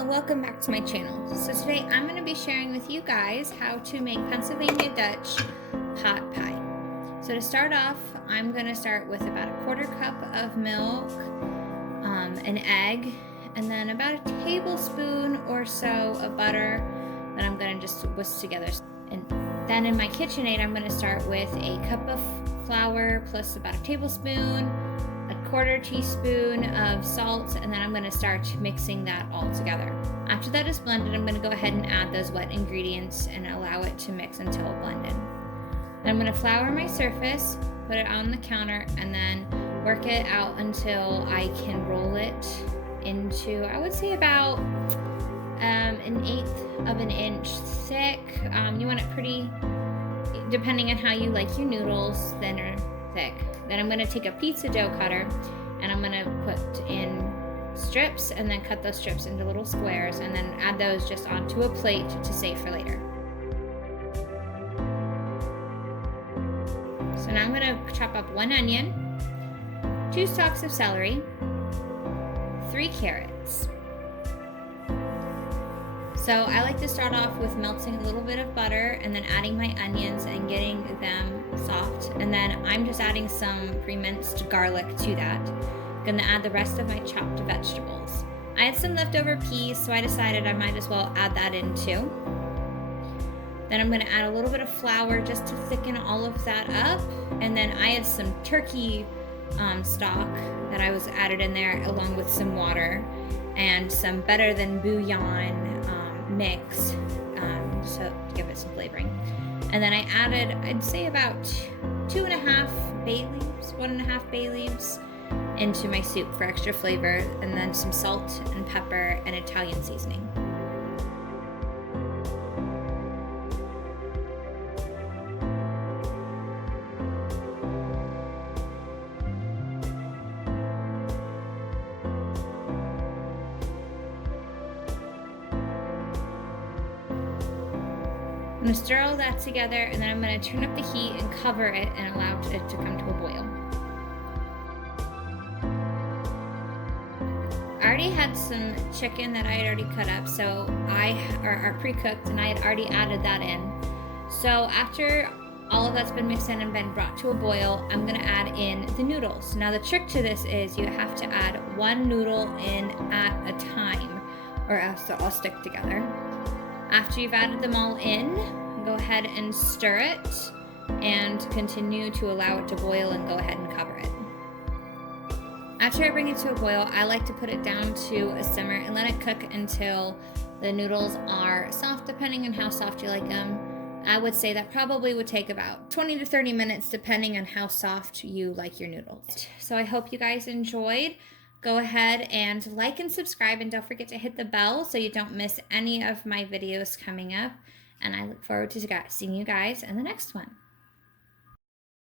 and welcome back to my channel. So today I'm going to be sharing with you guys how to make Pennsylvania Dutch pot pie. So to start off, I'm going to start with about a quarter cup of milk, an egg, and then about a tablespoon or so of butter that I'm going to just whisk together. And then in my KitchenAid, I'm going to start with a cup of flour plus about a tablespoon, a quarter teaspoon of salt, and then I'm going to start mixing that all together. After that is blended, I'm going to go ahead and add those wet ingredients and allow it to mix until blended. Then I'm going to flour my surface, put it on the counter, and then work it out until I can roll it into, I would say, about an eighth of an inch thick. You want it pretty, depending on how you like your noodles, thin or thick. Then I'm going to take a pizza dough cutter and I'm going to put in strips and then cut those strips into little squares and then add those just onto a plate to save for later. So now I'm going to chop up 1 onion, 2 stalks of celery, 3 carrots. So I like to start off with melting a little bit of butter and then adding my onions and getting them soft. And then I'm just adding some pre-minced garlic to that. I'm gonna add the rest of my chopped vegetables. I had some leftover peas, so I decided I might as well add that in too. Then I'm gonna add a little bit of flour just to thicken all of that up. And then I had some turkey stock that I was added in there along with some water and some better than bouillon mix, so to give it some flavoring. And then I added, I'd say about 2.5 bay leaves, 1.5 bay leaves into my soup for extra flavor, and then some salt and pepper and Italian seasoning. I'm going to stir all that together, and then I'm going to turn up the heat and cover it and allow it to come to a boil. I already had some chicken that I had already cut up, so are pre-cooked, and I had already added that in. So after all of that's been mixed in and been brought to a boil, I'm going to add in the noodles. Now the trick to this is you have to add 1 noodle in at a time, or else they'll all stick together. After you've added them all in, go ahead and stir it and continue to allow it to boil and go ahead and cover it. After I bring it to a boil, I like to put it down to a simmer and let it cook until the noodles are soft, depending on how soft you like them. I would say that probably would take about 20 to 30 minutes depending on how soft you like your noodles. So I hope you guys enjoyed. Go ahead and like and subscribe, and don't forget to hit the bell so you don't miss any of my videos coming up. And I look forward to seeing you guys in the next one.